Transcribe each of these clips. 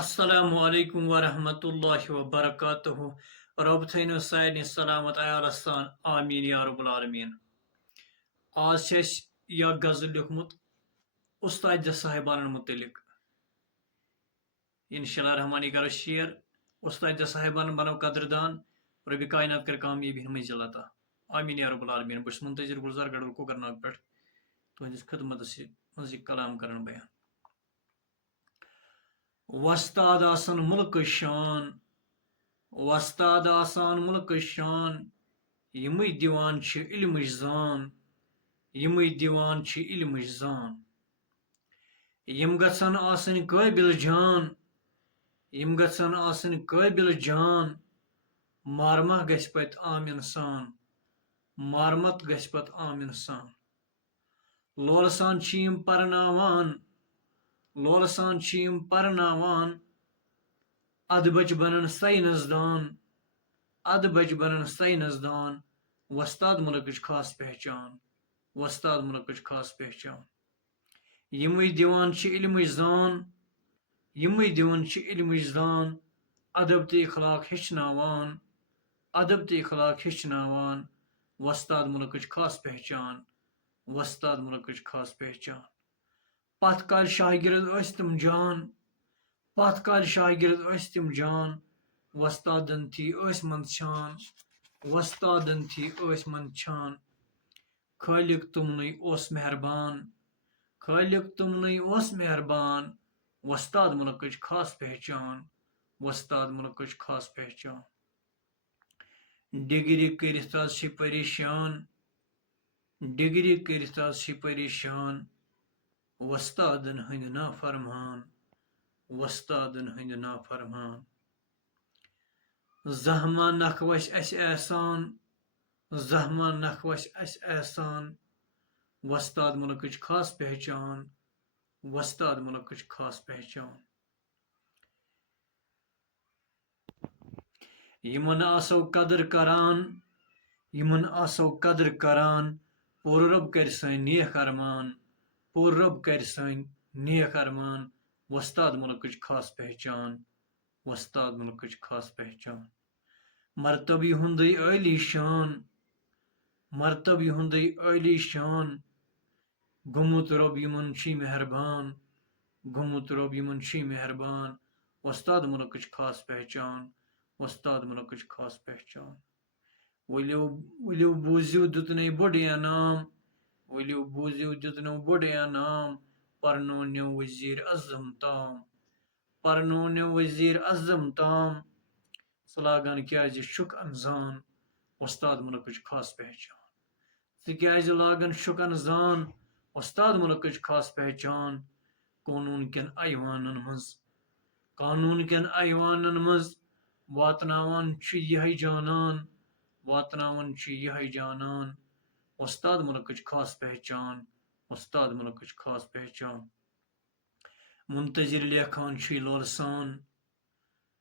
السلام علیکم ورحمۃ اللہ وبرکاتہ رب تھٲینو سارنٕے سلامت عیالس سان آمیٖن یا رب العالمیٖن آز چھِ اَسہِ یہِ اکھ غزل لیوٗکھمُت اُستاد صاحبانن متعلق انشاءاللہ رحمان یہِ کرو شیر اُستاد صاحبانن بنو قدردان ربِ کائنات کر کامیٲبی ہٕنٛز منزل عطا آمیٖن یا رب العالمیٖن بہٕ چھُس منتظر گُلزار گڑبل کۄکر ناگ پٮ۪ٹھ تُہنٛدِس خدمتس منٛز یہِ کلام کران بیان وۄستاد آسان مُلکہٕ شان وۄستاد آسان مُلکہٕ شان یِمٕے دِوان چھِ علمٕچ زان یِمٕے دِوان چھِ علمٕچ زان یِم گژھن آسٕنۍ قٲبِل جان یِم گژھن آسٕنۍ قٲبِل جان مارمہ گژھِ پتہٕ عام اِنسان مارمت گژھِ پتہٕ عام اِنسان لولہٕ سان چھِ یِم پرناوان لولہٕ سان چھِ یِم پرناوان اَدٕ بچہِ بنن ساینس دان اَدٕ بچہِ بنن ساینس دان وۄستاد مُلکٕچ خاص پہچان وۄستاد مُلکٕچ خاص پہچان یِمٕے دِوان چھِ علمٕچ زان یِمٕے دِوان چھِ علمٕچ زان ادب تہٕ اخلاق ہیٚچھناوان ادب تہٕ اخلاق ہیٚچھناوان وۄستاد مُلکٕچ خاص پہچان وۄستاد مُلکٕچ خاص پہچان پتھ کالہِ شاگرد ٲسۍ تِم جان پتھ کالہِ شاگرد ٲسۍ تِم جان وۄستادن تھی ٲسۍ منٛدچھان وۄستادن تھی ٲسۍ منٛدچھان خٲلق تِمنٕے اوس مہربان خٲلق تِمنٕے اوس مہربان وۄستاد مُلکٕچ خاص پہچان وۄستاد مُلکٕچ خاص پہچان ڈگری کٔرِتھ آز چھِ پریشان ڈگری کٔرِتھ آز چھِ پریشان وۄستادن ہٕنٛدۍ نافرمان وۄستادن ہٕنٛدۍ نافرمان زہما نکھ وَسہِ اَسہِ احسان زہما نکھ وَسہِ اَسہِ احسان وۄستاد مُلکٕچ خاص پہچان وۄستاد مُلکٕچ خاص پہچان یِمن آسو قدر کران یِمن آسو قدر کران پوٗرٕ رۄب کرِ سٲنۍ نیک ارمان پوٗرٕ رۄب کرِ سٲنۍ نیک ارمان وۄستاد مُلکٕچ خاص پہچان وۄستاد مُلکٕچ خاص پہچان مرتبہٕ یِہُنٛدٕے عٲلی شان مرتبہٕ یِہُنٛدٕے عٲلی شان گوٚمُت رۄب یِمن چھُے مہربان گوٚمُت رۄب یِمن چھُے مہربان وۄستاد مُلکٕچ خاص پہچان وۄستاد مُلکٕچ خاص پہچان ؤلِو ؤلِو بوٗزِو دیُتنَے بوٚڑ انعام ؤلِو بوٗزِو دیُتنو بوٚڑ انعام پرنونیو وزیٖر اعظم تام پرنونیو وزیٖر اعظم تام ژٕ لاگان کیٛازِ چھُکھ انزان وۄستاد مُلکٕچ خاص پہچان ژٕ کیٛازِ لاگان چھُکھ انزان وۄستاد مُلکٕچ خاص پہچان قونوٗن کٮ۪ن ایوانن منٛز قانوٗن کٮ۪ن ایوانن منٛز واتناوان چھُ یِہے جانان واتناوان چھُ یِہے جانان وۄستاد مُلکٕچ خاص پہچان وۄستاد مُلکٕچ خاص پہچان منتظر لیکھان چھُے لولہٕ سان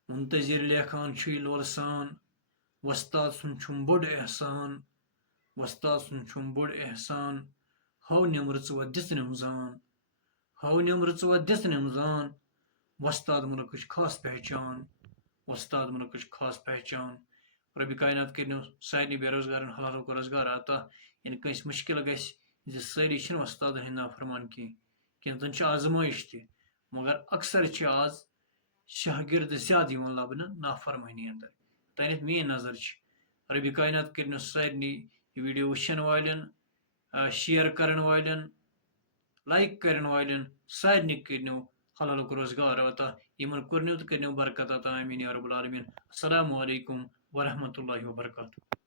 منتظر لیکھان چھُے لولہٕ سان وۄستاد سُنٛد چھُم بوٚڑ احسان وۄستاد سُنٛد چھُم بوٚڑ احسان ہو نٮ۪مرٕ ژٕ وَ دِژنٮ۪م زان ہو نٮ۪مرٕ ژٕ وَ دِژنٮ۪م زان وۄستاد مُلکٕچ خاص پہچان وۄستاد مُلکٕچ خاص پہچان رۄبِ کاینات کٔرنو سارنٕے بے روزگارن حلال روزگار عطا ییٚلہِ کٲنٛسہِ مُشکِل گژھِ زِ سٲری چھِنہٕ وۄستادن ہٕنٛدۍ نافرمان کینٛہہ کینٛژن چھِ آزمٲیش تہِ مگر اکثر چھِ آز شاگرد زیادٕ یِوان لبنہٕ نافرمٲنی انٛدر یوٚتانٮ۪تھ میٲنۍ نظر چھِ رۄبِ کاینات کٔرنو سارنٕے یہِ ویٖڈیو وٕچھن والٮ۪ن شیر کرن والٮ۪ن لایک کرن والٮ۪ن سارنٕے کٔرنو حلالُک روزگار عطا یِمن کوٚرنو تہٕ کٔرنو برکت عطا آمیٖن یا رب العالمیٖن السلام علیکم ورحمۃ اللہ وبرکاتہ